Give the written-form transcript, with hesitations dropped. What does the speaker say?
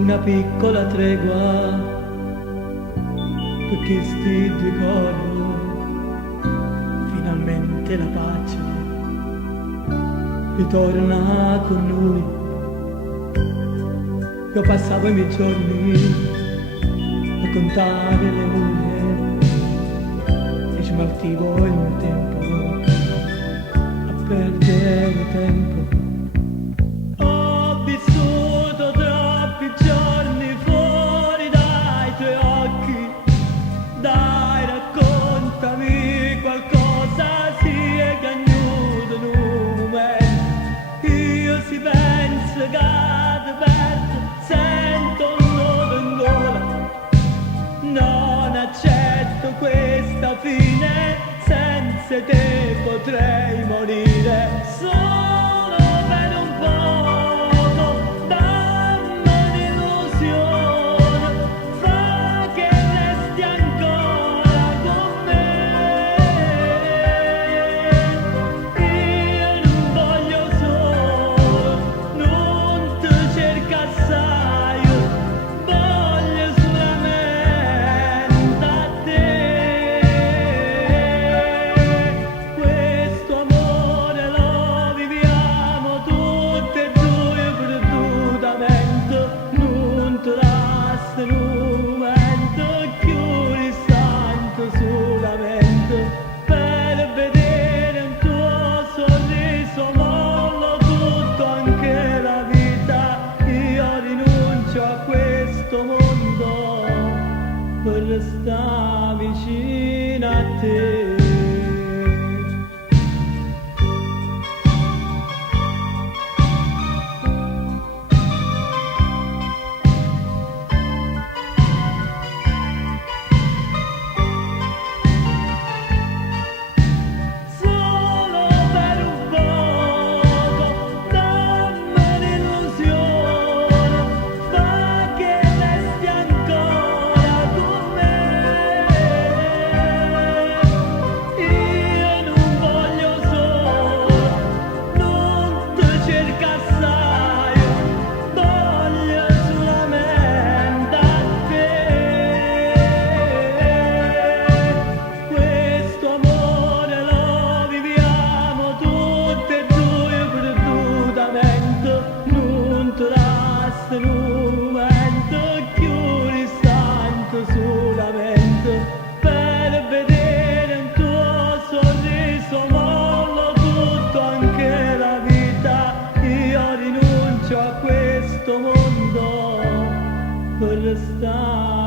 una piccola tregua per chi sti ricordo, finalmente la pace ritorna con noi. Io passavo i miei giorni a contare le mule e smaltivo il mio tempo a perdere tempo. Ho vissuto troppi giorni fuori dai tuoi occhi, dai raccontami qualcosa, si è cagnuto in un momento, io si penso che sento un nodo in gola, non accetto questa fine, senza te potrei morire solo per un poco, dammi un'illusione, fa che resti ancora con me, io non voglio solo, non ti cerca assai, voglio solamente a te. Questo amore lo viviamo tutti e due perdutamente, non ti lascio un momento più distante solamente per vedere un tuo sorriso, mollo tutto anche la vita, io rinuncio a questo mondo per restare vicino a te. Solo per un poco, dammi un'illusione, fa che resti ancora con me, io non voglio solo, non ti cerca assai, voglio solamente a te. Questo amore lo viviamo tutti e due perdutamente, non ti lascio un momento più distante solamente per vedere un tuo sorriso, mollo tutto anche la vita, io rinuncio a questo mondo per restare